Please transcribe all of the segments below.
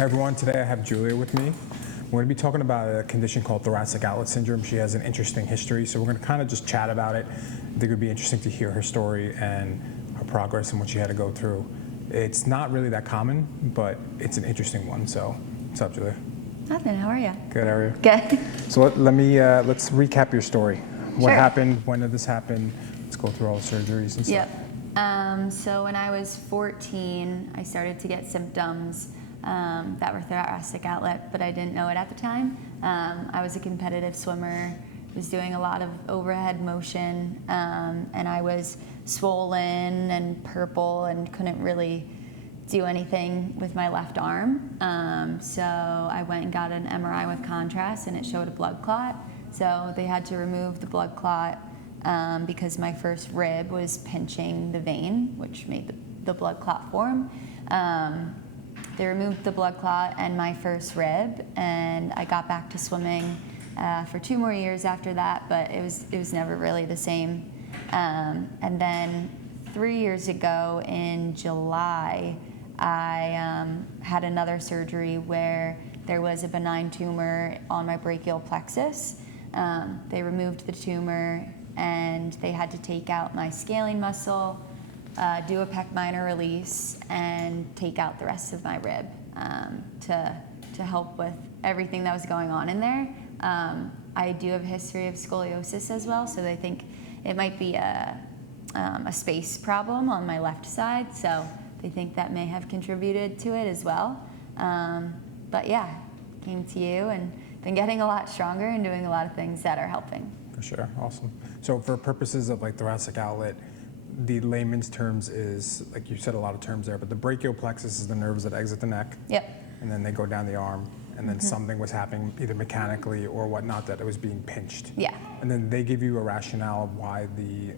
Hi everyone, today I have Julia with me. We're going to be talking about a condition called Thoracic Outlet Syndrome. She has an interesting history, so we're going to kind of just chat about it. I think it would be interesting to hear her story and her progress and what she had to go through. It's not really that common, but it's an interesting one. So, what's up, Julia? Nothing. How are you? Good, how are you? Good. So let's recap your story. What Sure. happened? When did this happen? Let's go through all the surgeries and stuff. Yep. So when I was 14, I started to get symptoms that were thoracic outlet, but I didn't know it at the time. I was a competitive swimmer, was doing a lot of overhead motion, and I was swollen and purple and couldn't really do anything with my left arm. So I went and got an MRI with contrast, and it showed a blood clot. So they had to remove the blood clot because my first rib was pinching the vein, which made the blood clot form. They removed the blood clot and my first rib, and I got back to swimming for 2 more years after that, but it was never really the same. And then 3 years ago in July, I had another surgery where there was a benign tumor on my brachial plexus. They removed the tumor and they had to take out my scaling muscle, do a pec minor release, and take out the rest of my rib to help with everything that was going on in there. I do have a history of scoliosis as well, so they think it might be a space problem on my left side, so they think that may have contributed to it as well. But yeah, came to you and been getting a lot stronger and doing a lot of things that are helping. For sure, awesome. So for purposes of like thoracic outlet, the layman's terms is, like you said a lot of terms there, but the brachial plexus is the nerves that exit the neck. Yep. And then they go down the arm, and then something was happening either mechanically or whatnot that it was being pinched. Yeah. And then they give you a rationale of why the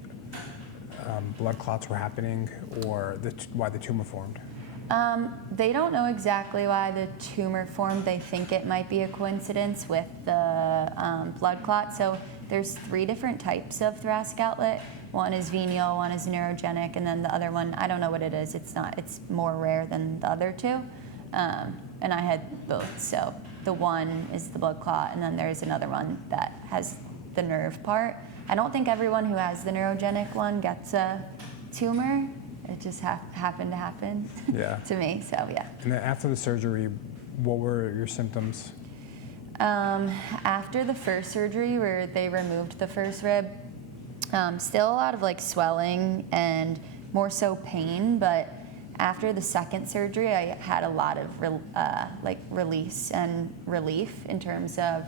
blood clots were happening or why the tumor formed. They don't know exactly why the tumor formed. They think it might be a coincidence with the blood clot. So there's 3 different types of thoracic outlet. One is venial, one is neurogenic, and then the other one, I don't know what it is. It's more rare than the other 2. And I had both. So the one is the blood clot, and then there's another one that has the nerve part. I don't think everyone who has the neurogenic one gets a tumor. It just happened to happen to me, so yeah. And then after the surgery, what were your symptoms? After the first surgery where they removed the first rib, still a lot of like swelling and more so pain, but after the second surgery, I had a lot of release and relief in terms of,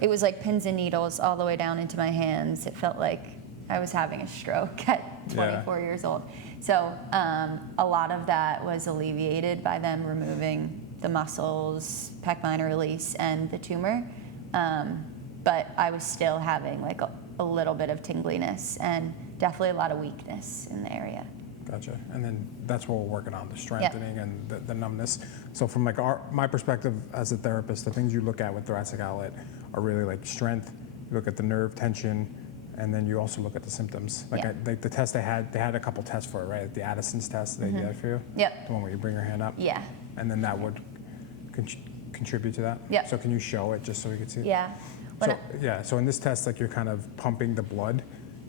it was like pins and needles all the way down into my hands. It felt like I was having a stroke at 24 years old. So a lot of that was alleviated by them removing the muscles, pec minor release, and the tumor. But I was still having like a little bit of tingliness and definitely a lot of weakness in the area. Gotcha. And then that's what we're working on, the strengthening and the numbness. So from like my perspective as a therapist, the things you look at with thoracic outlet are really like strength, you look at the nerve tension, and then you also look at the symptoms. Like, like the test they had a couple tests for it, right? Like the Addison's test, they did that for you? Yep. The one where you bring your hand up? Yeah. And then that would contribute to that? Yep. So can you show it just so we can see it? Yeah. So in this test, like you're kind of pumping the blood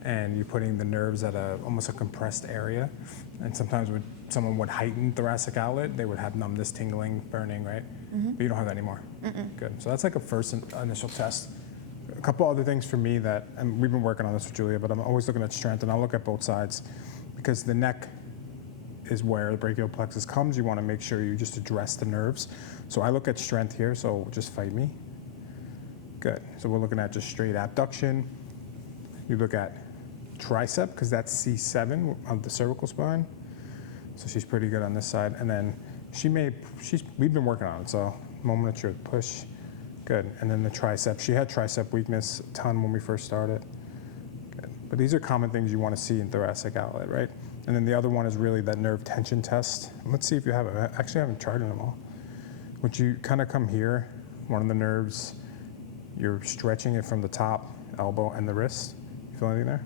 and you're putting the nerves at almost a compressed area. And sometimes when someone would heighten thoracic outlet, they would have numbness, tingling, burning, right? But you don't have that anymore. Good. So that's like a first initial test. A couple other things for me and we've been working on this with Julia, but I'm always looking at strength, and I'll look at both sides because the neck is where the brachial plexus comes. You want to make sure you just address the nerves. So I look at strength here, so just fight me. Good. So we're looking at just straight abduction. You look at tricep, because that's C7 on the cervical spine. So she's pretty good on this side. And then we've been working on it, so moment at your push. Good. And then the tricep. She had tricep weakness a ton when we first started. Good. But these are common things you want to see in thoracic outlet, right? And then the other one is really that nerve tension test. Let's see if you have it. Actually, I haven't charted them all. Would you kind of come here, one of the nerves, you're stretching it from the top, elbow, and the wrist. You feel anything there?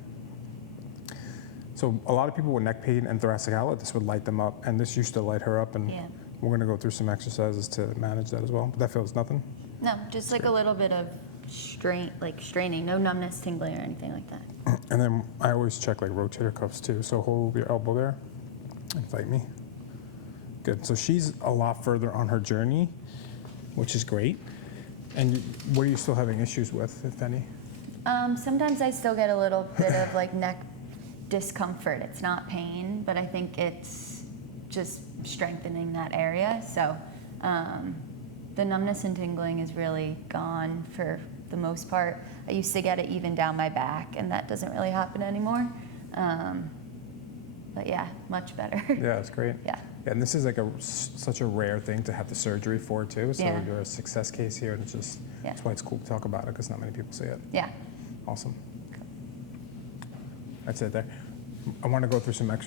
So a lot of people with neck pain and thoracic outlet, this would light them up, and this used to light her up, and We're going to go through some exercises to manage that as well. But that feels nothing? No, just like a little bit of straining, no numbness, tingling, or anything like that. And then I always check like rotator cuffs too. So hold your elbow there and fight me. Good. So she's a lot further on her journey, which is great. And what are you still having issues with, if any? Sometimes I still get a little bit of like neck discomfort. It's not pain, but I think it's just strengthening that area. So the numbness and tingling is really gone for the most part. I used to get it even down my back, and that doesn't really happen anymore. But yeah, much better. Yeah, it's great. Yeah. And this is like such a rare thing to have the surgery for too. So Yeah. you're a success case here, and it's just that's why it's cool to talk about it because not many people see it. Yeah. Awesome. That's it there. I want to go through some exercises.